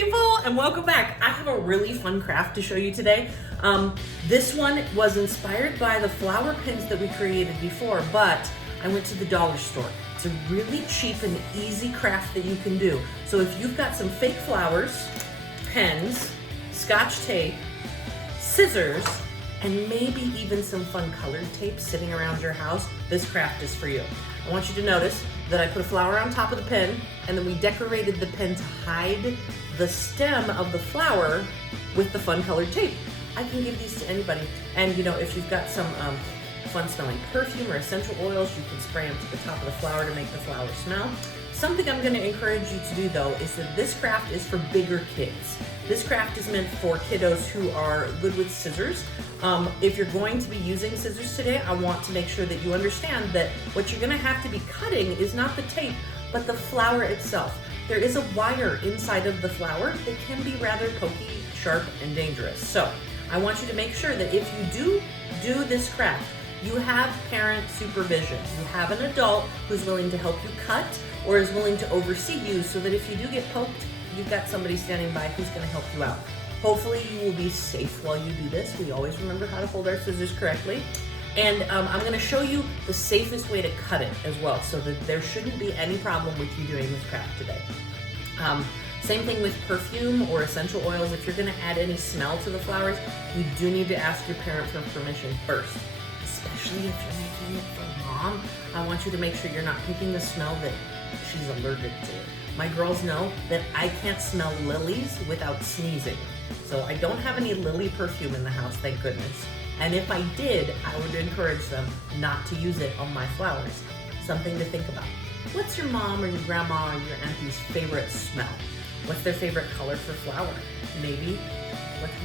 people, and welcome back. I have a really fun craft to show you today. This one was inspired by the flower pins that we created before, but I went to the dollar store. It's a really cheap and easy craft that you can do. So if you've got some fake flowers, pens, scotch tape, scissors, and maybe even some fun colored tape sitting around your house, this craft is for you. I want you to notice that I put a flower on top of the pen, and then we decorated the pen to hide the stem of the flower with the fun colored tape. I can give these to anybody. And you know, if you've got some fun smelling perfume or essential oils, you can spray them to the top of the flower to make the flower smell. Something I'm gonna encourage you to do though is that this craft is for bigger kids. This craft is meant for kiddos who are good with scissors. If you're going to be using scissors today, I want to make sure that you understand that what you're gonna have to be cutting is not the tape, but the flower itself. There is a wire inside of the flower that can be rather pokey, sharp, and dangerous. So I want you to make sure that if you do this craft, you have parent supervision. You have an adult who's willing to help you cut or is willing to oversee you so that if you do get poked, you've got somebody standing by who's gonna help you out. Hopefully you will be safe while you do this. We always remember how to hold our scissors correctly. And I'm gonna show you the safest way to cut it as well, so that there shouldn't be any problem with you doing this craft today. Same thing with perfume or essential oils. If you're gonna add any smell to the flowers, you do need to ask your parent for permission first, especially if you're making it for mom. I want you to make sure you're not picking the smell that she's allergic to. My girls know that I can't smell lilies without sneezing. So I don't have any lily perfume in the house, thank goodness. And if I did, I would encourage them not to use it on my flowers. Something to think about. What's your mom or your grandma or your auntie's favorite smell? What's their favorite color for flower? Maybe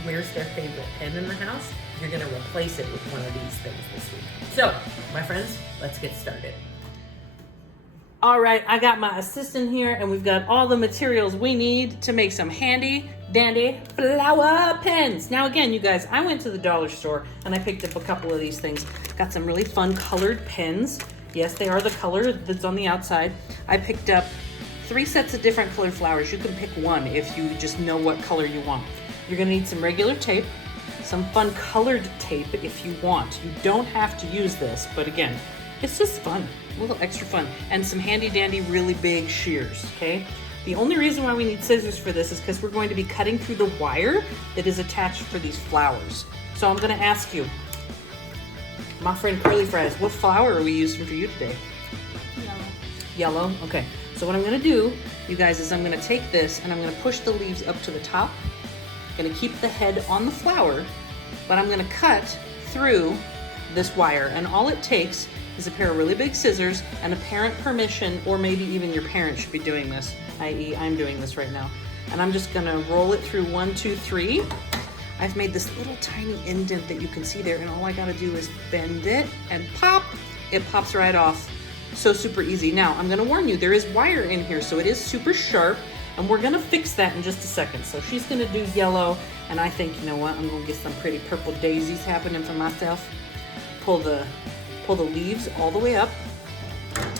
where's their favorite pen in the house? You're gonna replace it with one of these things this week. So, my friends, let's get started. All right, I got my assistant here and we've got all the materials we need to make some handy dandy flower pens. Now again, you guys, I went to the dollar store and I picked up a couple of these things. Got some really fun colored pens. Yes, they are the color that's on the outside. I picked up 3 sets of different colored flowers. You can pick one if you just know what color you want. You're gonna need some regular tape, some fun colored tape if you want. You don't have to use this, but again, it's just fun, a little extra fun, and some handy dandy really big shears, okay? The only reason why we need scissors for this is because we're going to be cutting through the wire that is attached for these flowers. So I'm gonna ask you, my friend Curly Fries, what flower are we using for you today? Yellow. Yellow, okay. So what I'm gonna do, you guys, is I'm gonna take this and I'm gonna push the leaves up to the top. I'm gonna keep the head on the flower, but I'm gonna cut through this wire, and all it takes is a pair of really big scissors and a parent permission, or maybe even your parents should be doing this, i.e. I'm doing this right now. And I'm just gonna roll it through 1, 2, 3. I've made this little tiny indent that you can see there, and all I gotta do is bend it and pop. It pops right off. So super easy. Now, I'm gonna warn you, there is wire in here, so it is super sharp, and we're gonna fix that in just a second. So she's gonna do yellow, and I think, you know what, I'm gonna get some pretty purple daisies happening for myself. Pull the leaves all the way up.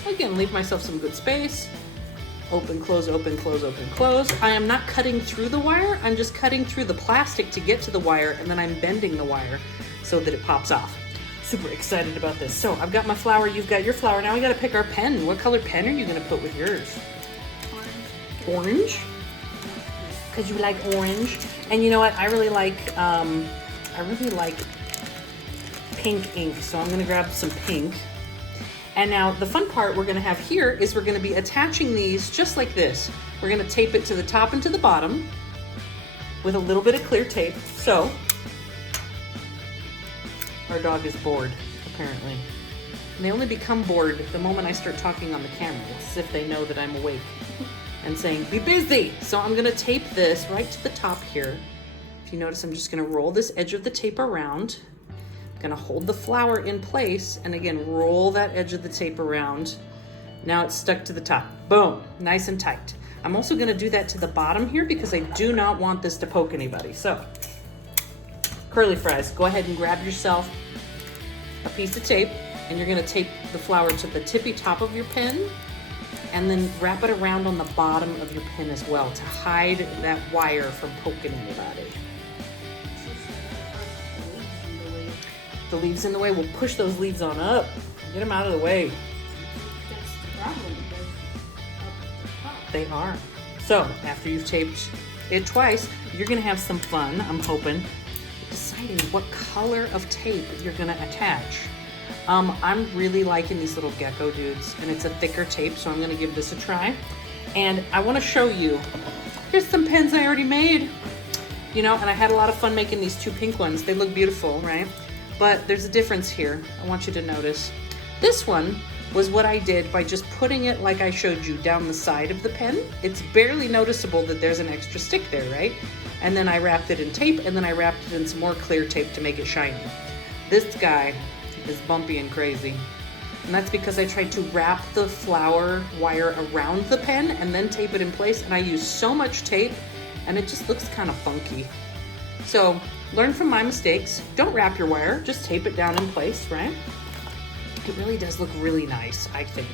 Again, leave myself some good space. Open, close, open, close, open, close. I am not cutting through the wire, I'm just cutting through the plastic to get to the wire, and then I'm bending the wire so that it pops off. Super excited about this. So I've got my flower, you've got your flower. Now we gotta pick our pen. What color pen are you gonna put with yours? Orange. Orange? Because you like orange. And you know what, I really like pink ink, so I'm gonna grab some pink. And now the fun part we're gonna have here is we're gonna be attaching these just like this. We're gonna tape it to the top and to the bottom with a little bit of clear tape. So, our dog is bored, apparently. And they only become bored the moment I start talking on the camera. It's as if they know that I'm awake and saying, be busy. So I'm gonna tape this right to the top here. If you notice, I'm just gonna roll this edge of the tape around. Gonna hold the flower in place, and again, roll that edge of the tape around. Now it's stuck to the top. Boom, nice and tight. I'm also gonna do that to the bottom here because I do not want this to poke anybody. So, Curly Fries, go ahead and grab yourself a piece of tape, and you're gonna tape the flower to the tippy top of your pen. and then wrap it around on the bottom of your pin as well to hide that wire from poking anybody. The leaves in the way, we'll push those leaves on up. Get them out of the way. That's the problem. They're up the top. They are. So after you've taped it twice, you're gonna have some fun, I'm hoping, deciding what color of tape you're gonna attach. I'm really liking these little gecko dudes, and it's a thicker tape, so I'm gonna give this a try. And I wanna show you, here's some pins I already made. You know, and I had a lot of fun making these two pink ones. They look beautiful, right? But there's a difference here. I want you to notice. This one was what I did by just putting it like I showed you down the side of the pen. It's barely noticeable that there's an extra stick there, right? And then I wrapped it in tape, and then I wrapped it in some more clear tape to make it shiny. This guy is bumpy and crazy. And that's because I tried to wrap the flower wire around the pen and then tape it in place, and I used so much tape and it just looks kind of funky. So learn from my mistakes. Don't wrap your wire, just tape it down in place, right? It really does look really nice, I think.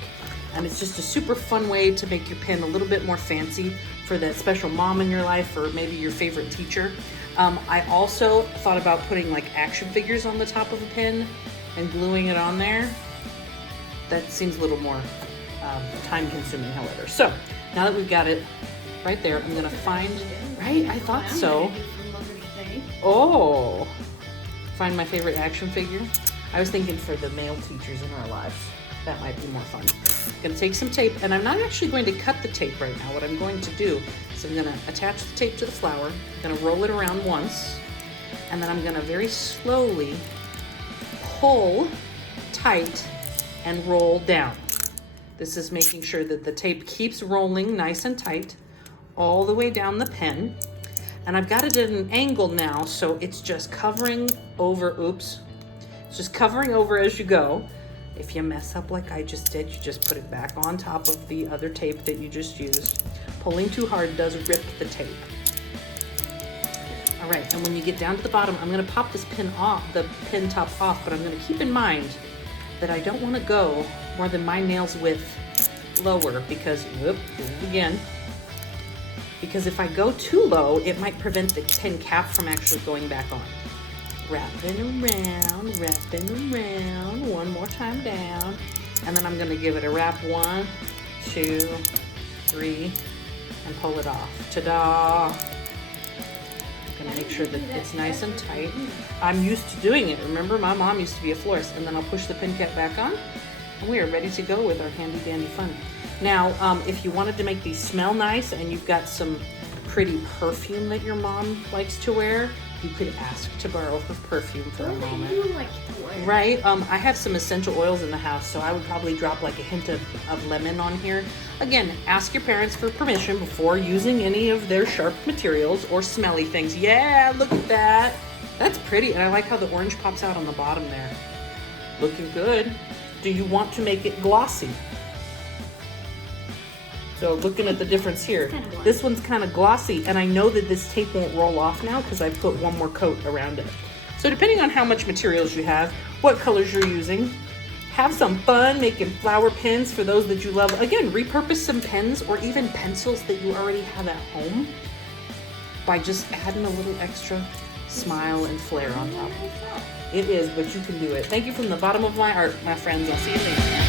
And it's just a super fun way to make your pin a little bit more fancy for that special mom in your life, or maybe your favorite teacher. I also thought about putting like action figures on the top of a pin and gluing it on there. That seems a little more time consuming, however. So now that we've got it right there, I'm gonna find, right? I thought so. Oh, find my favorite action figure. I was thinking for the male teachers in our lives. That might be more fun. I'm gonna take some tape, and I'm not actually going to cut the tape right now. What I'm going to do is I'm gonna attach the tape to the flower. I'm gonna roll it around once, and then I'm gonna very slowly pull tight and roll down. This is making sure that the tape keeps rolling nice and tight all the way down the pen. And I've got it at an angle now, so it's just covering over, oops. It's just covering over as you go. If you mess up like I just did, you just put it back on top of the other tape that you just used. Pulling too hard does rip the tape. All right, and when you get down to the bottom, I'm gonna pop this pin off, the pin top off, but I'm gonna keep in mind that I don't wanna go more than my nail's width lower, because, whoop, do it again. Because if I go too low, it might prevent the pin cap from actually going back on. Wrapping around, one more time down. And then I'm gonna give it a wrap, 1, 2, 3, and pull it off. Ta-da! I'm gonna make sure that it's nice and tight. I'm used to doing it. Remember, my mom used to be a florist. And then I'll push the pin cap back on, and we are ready to go with our handy dandy fun. Now, if you wanted to make these smell nice and you've got some pretty perfume that your mom likes to wear, you could ask to borrow her perfume for a moment. What do you like to wear? Right? I have some essential oils in the house, so I would probably drop like a hint of lemon on here. Again, ask your parents for permission before using any of their sharp materials or smelly things. Yeah, look at that. That's pretty, and I like how the orange pops out on the bottom there. Looking good. Do you want to make it glossy? So looking at the difference here, this one's kind of glossy, and I know that this tape won't roll off now because I put one more coat around it. So depending on how much materials you have, what colors you're using, have some fun making flower pins for those that you love. Again, repurpose some pens or even pencils that you already have at home by just adding a little extra smile and flair on top. It is, but you can do it. Thank you from the bottom of my heart, my friends. I'll see you later.